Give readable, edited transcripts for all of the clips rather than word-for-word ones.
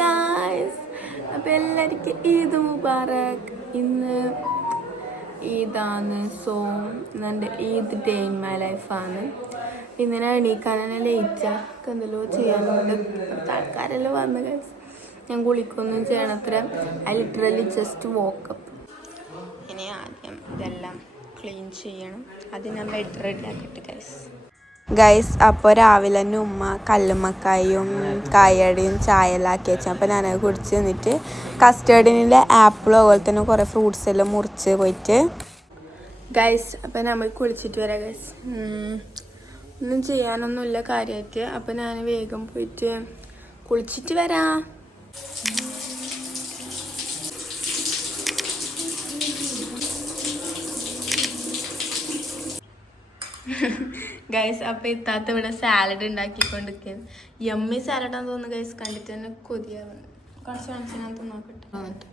Guys, അപ്പം എല്ലാവർക്കും ഈദ് മുബാറക്. ഇന്ന് ഈദാണ്. സോ എൻ്റെ ഈദ് ഡേ ഇൻ മൈ ലൈഫാണ്. ഇന്ന് ഞാൻ എണീക്കാനെന്നെ ലേറ്റാണ്. എന്തെല്ലോ ചെയ്യാനുണ്ട്. ആൾക്കാരെല്ലാം വന്ന് ഗൈസ്. ഞാൻ കുളിക്കൊന്നും ചെയ്യണത്ര. I literally just woke up. ഇനി ആദ്യം ഇതെല്ലാം ക്ലീൻ ചെയ്യണം. അത് ഞാൻ ബെഡ് റെഡി ആക്കിയിട്ട് ഗൈസ്. അപ്പോൾ രാവിലെ തന്നെ ഉമ്മ കല്ലുമ്മക്കായും കായടയും ചായ എല്ലാം ആക്കി വെച്ചു. അപ്പോൾ ഞാനത് കുടിച്ച് നിന്നിട്ട് കസ്റ്റേർഡിൻ്റെ ആപ്പിളും അതുപോലെ തന്നെ കുറേ ഫ്രൂട്ട്സ് എല്ലാം മുറിച്ച് പോയിട്ട് ഗൈസ്. അപ്പോൾ നമ്മൾ കുളിച്ചിട്ട് വരാം ഗൈസ്. ഒന്നും ചെയ്യാനൊന്നുമില്ല കാര്യമായിട്ട്. അപ്പോൾ ഞാൻ വേഗം പോയിട്ട് കുളിച്ചിട്ട് വരാം. ഗൈസ്, അപ്പോൾ ഇത്താത്ത ഇവിടെ സാലഡ് ഉണ്ടാക്കിക്കൊണ്ടിരിക്കുന്നത്. യമ്മി സാലഡാന്ന് തോന്നുന്നു ഗൈസ്. കണ്ടിട്ട് തന്നെ കൊതിയാവുന്നു. കുറച്ച് കാണിച്ചാൽ നോക്കട്ടെ. വന്നിട്ട്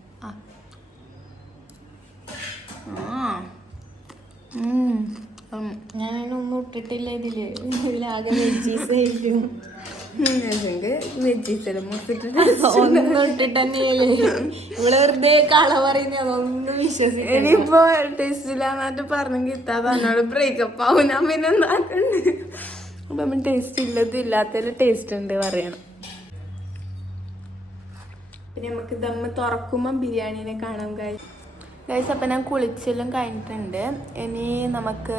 ഞാനൊന്നും ഇട്ടിട്ടില്ല ഇതിലാകെ വെജീസ് ആയിരിക്കും. ഒന്നും ഇട്ടിട്ട് തന്നെയല്ലേ ഇവിടെ വെറുതെ കള പറയുന്നത്. അതൊന്നും വിശ്വസിക്കും. ഇനിയിപ്പോ ടേസ്റ്റ് ഇല്ലാന്നിട്ട് പറഞ്ഞെങ്കിൽ ഇത്താത്ത എന്നോട് ബ്രേക്കപ്പ് ആവും. ഞാൻ പിന്നെ എന്താക്കണ്ട്. അപ്പം ടേസ്റ്റ് ഇല്ലത് ഇല്ലാത്തതിൽ ടേസ്റ്റ് ഉണ്ട് പറയണം. പിന്നെ നമുക്ക് ദമ്മ് തുറക്കുമ്പോൾ ബിരിയാണീനെ കാണാം ഗൈസ്. അപ്പം ഞാൻ കുളിച്ചെല്ലാം കഴിഞ്ഞിട്ടുണ്ട്. ഇനി നമുക്ക്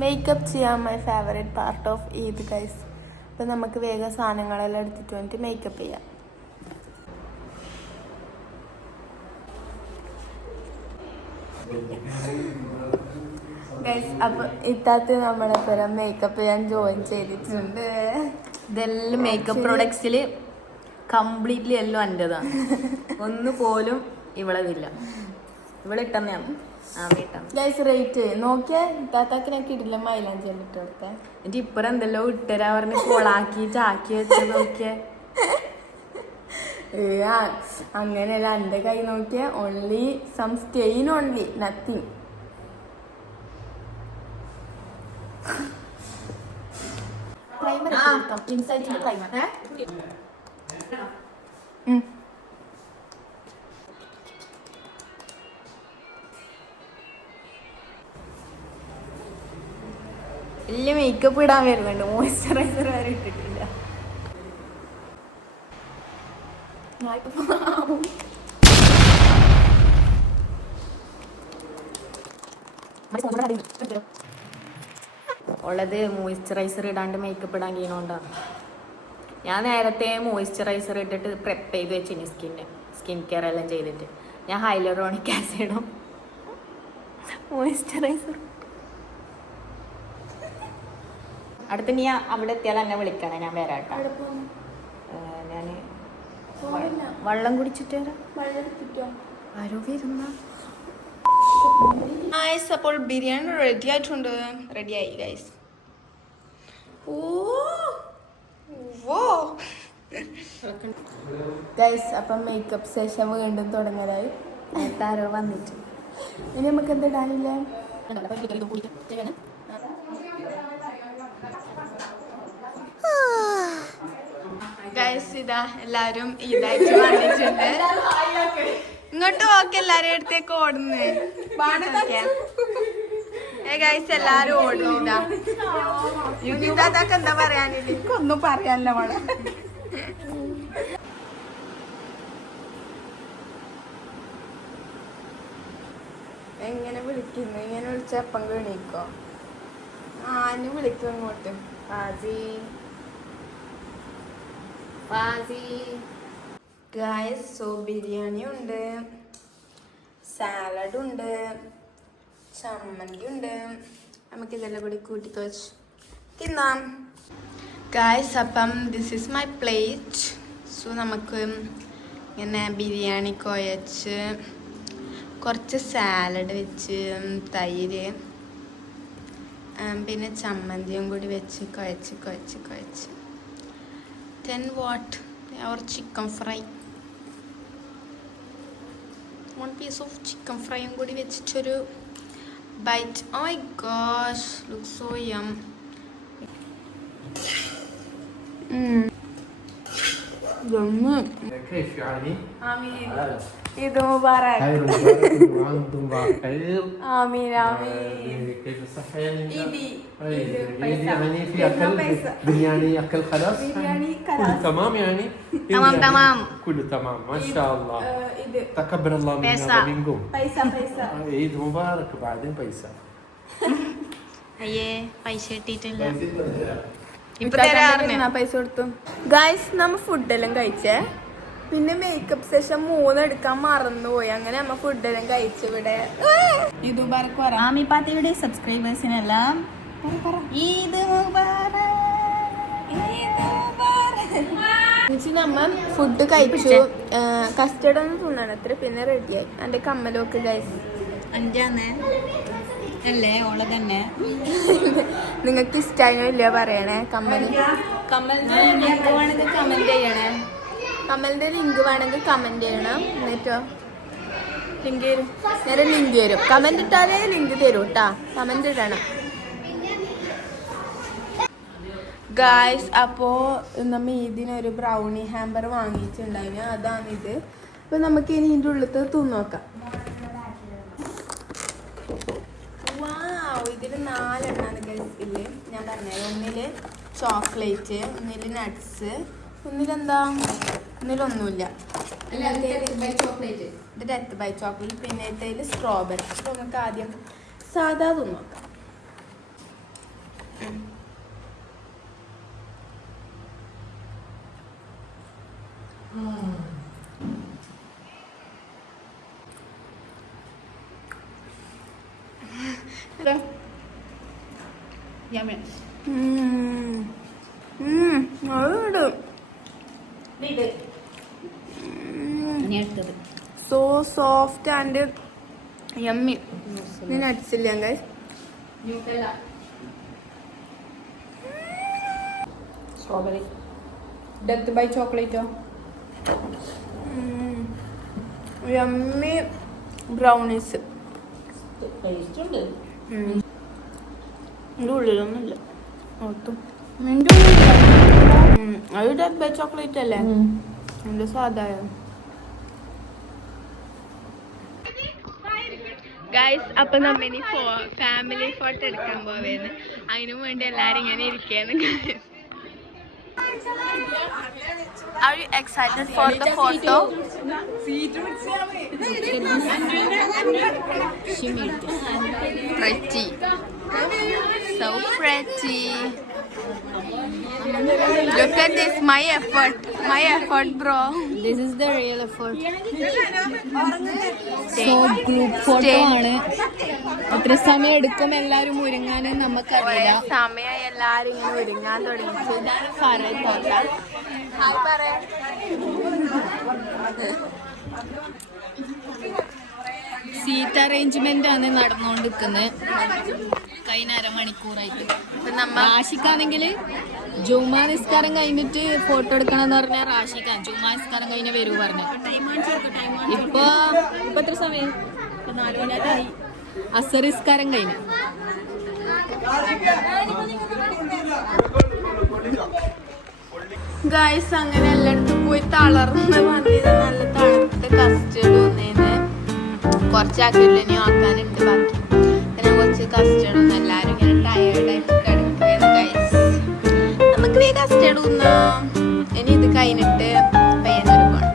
മേക്കപ്പ് ചെയ്യാം. My favourite part of Eid guys. അപ്പം നമുക്ക് വേഗം സാധനങ്ങളെല്ലാം എടുത്തിട്ട് വന്നിട്ട് മേക്കപ്പ് ചെയ്യാം. ഗൈസ്, അപ്പം ഇത്താത്ത നമ്മളെ പേരെ മേക്കപ്പ് ചെയ്യാൻ ജോയിൻ ചെയ്തിട്ടുണ്ട്. ഇതെല്ലാം മേക്കപ്പ് പ്രൊഡക്ട്സിൽ കംപ്ലീറ്റ്ലി എല്ലാം എൻ്റെതാണ്. ഒന്നുപോലും ഇവളതില്ല. ഇവളിട്ടെന്നെയാണ്. ഗൈസ്, റേറ്റ് നോക്കിയാ ഇത്താത്താക്ക് ഞാൻ കിടില്ല മൈലാഞ്ചി ഇട്ട് കൊടുത്തേ. എന്നിട്ട് ഇപ്പറ എന്തെല്ലോ ഇട്ടരാ പറഞ്ഞ് കോളാക്കി ചാക്കി വെച്ച് നോക്കിയേ. അങ്ങനെയല്ല, എൻ്റെ കൈ നോക്കിയ only some stain, only nothing. വലിയ മേക്കപ്പ് ഇടാൻ വരുന്നുണ്ട്. മോയ്സ്ചറൈസർ വരെ ഇട്ടിട്ടില്ല. ഉള്ളത് മോയ്സ്ചറൈസർ ഇടാണ്ട് മേക്കപ്പ് ഇടാൻ ചെയ്യണോണ്ടാണ്. ഞാൻ നേരത്തെ മോയ്സ്ചറൈസർ ഇട്ടിട്ട് പ്രെപ്പ് ചെയ്ത് വെച്ചിന്. സ്കിൻ കെയർ എല്ലാം ചെയ്തിട്ട് ഞാൻ ഹൈലറോണിക് ആസിഡും മോയ്സ്ചറൈസർ. അടുത്ത് നീ അവിടെ എത്തിയാൽ എന്നെ വിളിക്കണേ, ഞാൻ വരാട്ടോ. ഞാൻ വെള്ളം കുടിച്ചിട്ട് വരാം. ആരോ വരുന്ന. അപ്പോൾ ബിരിയാണി റെഡി ആയിട്ടുണ്ട്. റെഡിയായി ഗൈസ്. ഗൈസ്, അപ്പം മേക്കപ്പ് സെഷൻ വീണ്ടും തുടങ്ങിയതായി. ആരോ വന്നിട്ട് ഇനി നമുക്ക് എന്തിടാനില്ല. ഗൈസ്, ഇതാ എല്ലാരും ഇതായിട്ട് വന്നിട്ടുണ്ട്. ഇങ്ങോട്ട് നോക്കി എല്ലാരും അടുത്തേക്ക് ഓടുന്നു. ഗൈസ്, എല്ലാരും ഓടുന്നു. ഇതാതൊക്കെ എന്താ പറയാനില്ല. ഒന്നും പറയാനില്ല മോളെ. എങ്ങനെ വിളിക്കുന്നു? ഇങ്ങനെ വിളിച്ചപ്പം എണീക്കോ? ആന് വിളിക്കും ഇങ്ങോട്ട്. ഗൈസ്, സോ ബിരിയാണി ഉണ്ട്, സാലഡ് ഉണ്ട്, ചമ്മന്തി ഉണ്ട്. നമുക്ക് ഇതെല്ലാം കൂടി കൂട്ടി വെച്ച് തിന്നാം ഗൈസ്. അപ്പം this is my plate. So നമുക്ക് ഇങ്ങനെ ബിരിയാണി കുഴച്ച് കുറച്ച് സാലഡ് വെച്ച് തൈര് പിന്നെ ചമ്മന്തിയും കൂടി വെച്ച് കുഴച്ച് then what? Our chicken fry. One piece of chicken fry കൂടി വെച്ചിട്ടൊരു bite. Oh my gosh, looks so yum. كيف يعني؟ آمين عيد مبارك خير مبارك وأنتم بخير. آمين آمين كيف الصحة يعني؟ عيدي عيد يعني في أكل برياني أكل خلاص؟ برياني كله خلاص تمام يعني؟ تمام تمام. كله تمام ما شاء الله. عيد تكبر الله منا بيسا. ومنكم. പൈസ عيد مبارك وبعدين بيسا. അയ്യേ പൈസ കിട്ടിയിട്ടില്ല ഇപ്പൊ ഇപ്പൊ തരാറിന് പൈസ കൊടുത്തു ഗായ്സ് നമ്മ ഫുഡെല്ലാം കഴിച്ചേ പിന്നെ മേക്കപ്പ് സെഷൻ 3 എടുക്കാൻ മറന്നുപോയി അങ്ങനെ നമ്മ ഫുഡെല്ലാം കഴിച്ചു ഇവിടെ ഇത് മുബാറക്ക് പറ ആമി പാത്തയുടെ സബ്സ്ക്രൈബേഴ്സിനെല്ലാം ഈദ് മുബാറക്. നമ്മ ഫുഡ് കഴിച്ചു കസ്റ്റർഡ് ഒന്ന് തിന്നാണ് അത്ര പിന്നെ റെഡിയായി എന്റെ കമ്മലൊക്കെ ഗൈസ് അഞ്ചാന്ന് അല്ലേ ഓളെ തന്നെ നിങ്ങൾക്ക് ഇഷ്ടമായോ ഇല്ല പറയണേ കമ്മല് കമ്മലിന്റെ ലിങ്ക് വേണമെങ്കിൽ കമന്റ് ചെയ്യണേ കമ്മലിന്റെ ലിങ്ക് വേണമെങ്കിൽ കമന്റ് ചെയ്യണം എന്നിട്ടോ ലിങ്ക് തരും നേരെ ലിങ്ക് തരും കമന്റ് ഇട്ടാലേ ലിങ്ക് തരും കേട്ടാ കമന്റ് ഇടണം ഗായ്സ് അപ്പോൾ നമ്മൾ ഇതിനൊരു ബ്രൗണി ഹാമ്പർ വാങ്ങിയിട്ടുണ്ടായിരുന്നു അതാണിത് അപ്പോൾ നമുക്ക് ഇനി ഇതിൻ്റെ ഉള്ളിൽ തിന്നോക്കാം ഇതിൽ 4 എണ്ണമാണ് ഗൾഫില് ഞാൻ പറഞ്ഞത് ഒന്നിൽ ചോക്ലേറ്റ് ഒന്നിൽ നട്ട്സ് ഒന്നിലൊന്നുമില്ല ഇത് ഡെത്ത് ബൈ ചോക്ലേറ്റ് പിന്നെ ഇതിൽ സ്ട്രോബെറി അപ്പോൾ നമുക്ക് ആദ്യം സാധാ തിന്നോക്കാം so soft and yummy nuts ഇല്ല ഗൈസ് സ്ട്രോബെറി ഡെത്ത് ബൈ ചോക്ലേറ്റോ യമ്മി ബ്രൗണീസ് ടേസ്റ്റ് ഉണ്ട് ഇതിൻ്റെ ഉള്ളിലൊന്നുമില്ല ഒട്ടും അത് ഡെത്ത് ബൈ ചോക്ലേറ്റ് അല്ലേ എൻ്റെ സാധാ ഗൈസ് അപ്പൊ നമ്മിനി ഫാമിലി ഫോട്ടോ എടുക്കാൻ പോവേന്ന് അതിനു വേണ്ടി എല്ലാരും ഇങ്ങനെ ഇരിക്കുന്നു Are you excited for the photo? She made this. Pretty. So pretty. Look at this, my effort, bro. This is the real effort. So group photo ആണ് എത്ര സമയം എടുക്കും എല്ലാരും ഒരുങ്ങാൻ നമുക്കറിയില്ല സമയം എല്ലാരും ഇങ്ങനെ ഒരുങ്ങാൻ തുടങ്ങിച്ചു ഇതാണ് ഫറൽ ഫോട്ട ഹായ് പറയാം സീറ്റ് അറേഞ്ച്മെന്റ് ആണ് നടന്നുകൊണ്ടിരിക്കുന്നത് കഴിഞ്ഞ അരമണിക്കൂറായിട്ട് റാഷിക്കാണെങ്കിൽ ജുമാ നിസ്കാരം കഴിഞ്ഞിട്ട് ഫോട്ടോ എടുക്കണം എന്ന് പറഞ്ഞാൽ റാഷിക്കാൻ ജുമാ നിസ്കാരം കഴിഞ്ഞ വരൂ പറഞ്ഞു ഇപ്പൊ എത്ര സമയം 4 മണിയായി അസർ നിസ്കാരം കഴിഞ്ഞു ഗായ്സ് അങ്ങനെ എല്ലായിടത്തും പോയി തളർന്ന് വന്നത് നല്ല തണുത്ത കസ്റ്റേർഡ് വന്നേന്ന് കുറച്ചാക്കില്ല ഇനി ആക്കാനുണ്ട് ബാക്കി പിന്നെ കുറച്ച് കസ്റ്റേർഡ് ഒന്നും എല്ലാവരും ഇങ്ങനെ ടയേർഡായിട്ട് കിടക്കുകയാണ് ഗൈസ് നമുക്ക് ഈ കസ്റ്റേർഡ് തിന്നാം ഇനി ഇത് കഴിഞ്ഞിട്ട് പയ്യന്നൊരു പോണം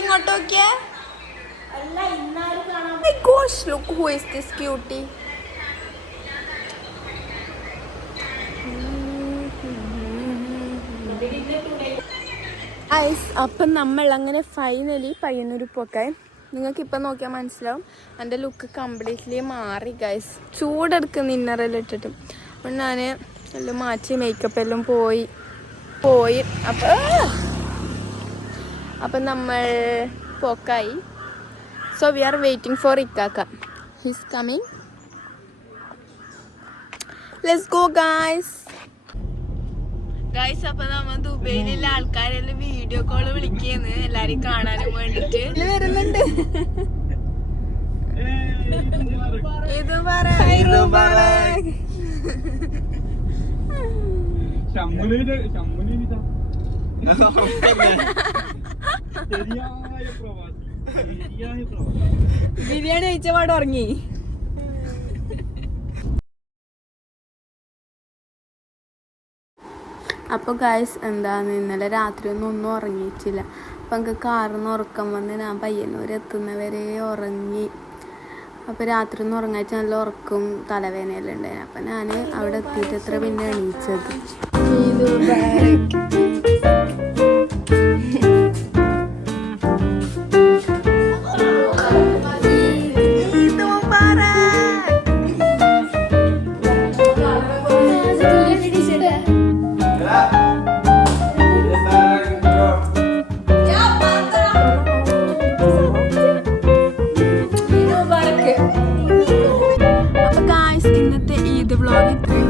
ഇങ്ങോട്ട് നോക്കിയേ gosh, look who is this cutie. Ice appam നമ്മൾ അങ്ങനെ ഫൈനലി പയ്യന്നൂർ പോക്കായി നിങ്ങൾക്ക് ഇപ്പം നോക്കിയാൽ മനസ്സിലാവും എൻ്റെ ലുക്ക് കംപ്ലീറ്റ്ലി മാറി ഗൈസ് ചൂടെടുക്കുന്ന ഇന്നറെല്ലാം ഇട്ടിട്ട് അപ്പം ഞാൻ എല്ലാം മാറ്റി മേക്കപ്പ് എല്ലാം പോയി അപ്പം നമ്മൾ പോക്കായി so we are waiting for ഇക്കാക്ക his coming let's go guys guys അപ്പൊ നമ്മ ദുബൈയിലുള്ള ആൾക്കാരെല്ലാം വീഡിയോ കോള് വിളിക്കുന്നു എല്ലാരും കാണാനും വേണ്ടിട്ട് വരുന്നുണ്ട്. ഇത് പറ ബിരിയാണി കഴിച്ച പാട് ഉറങ്ങി. അപ്പോൾ ഗൈസ് എന്താണ് ഇന്നലെ രാത്രി ഒന്നും ഉറങ്ങിയിട്ടില്ല. അപ്പം എനിക്ക് കാറിന്ന് ഉറക്കം വന്ന് ഞാൻ പയ്യന്നൂർ എത്തുന്നവരെ ഉറങ്ങി. അപ്പോൾ രാത്രി ഒന്നും ഉറങ്ങാച്ച നല്ല ഉറക്കും തലവേദനയെല്ലാം ഉണ്ടായിരുന്നു. അപ്പം ഞാൻ അവിടെ എത്തിയിട്ട് എത്ര പിന്നെ എണീച്ചത്. അപ്പോൾ ഗായ്സ് ഇന്നത്തെ ഈദ് വ്ളോഗ് ഇത്രയും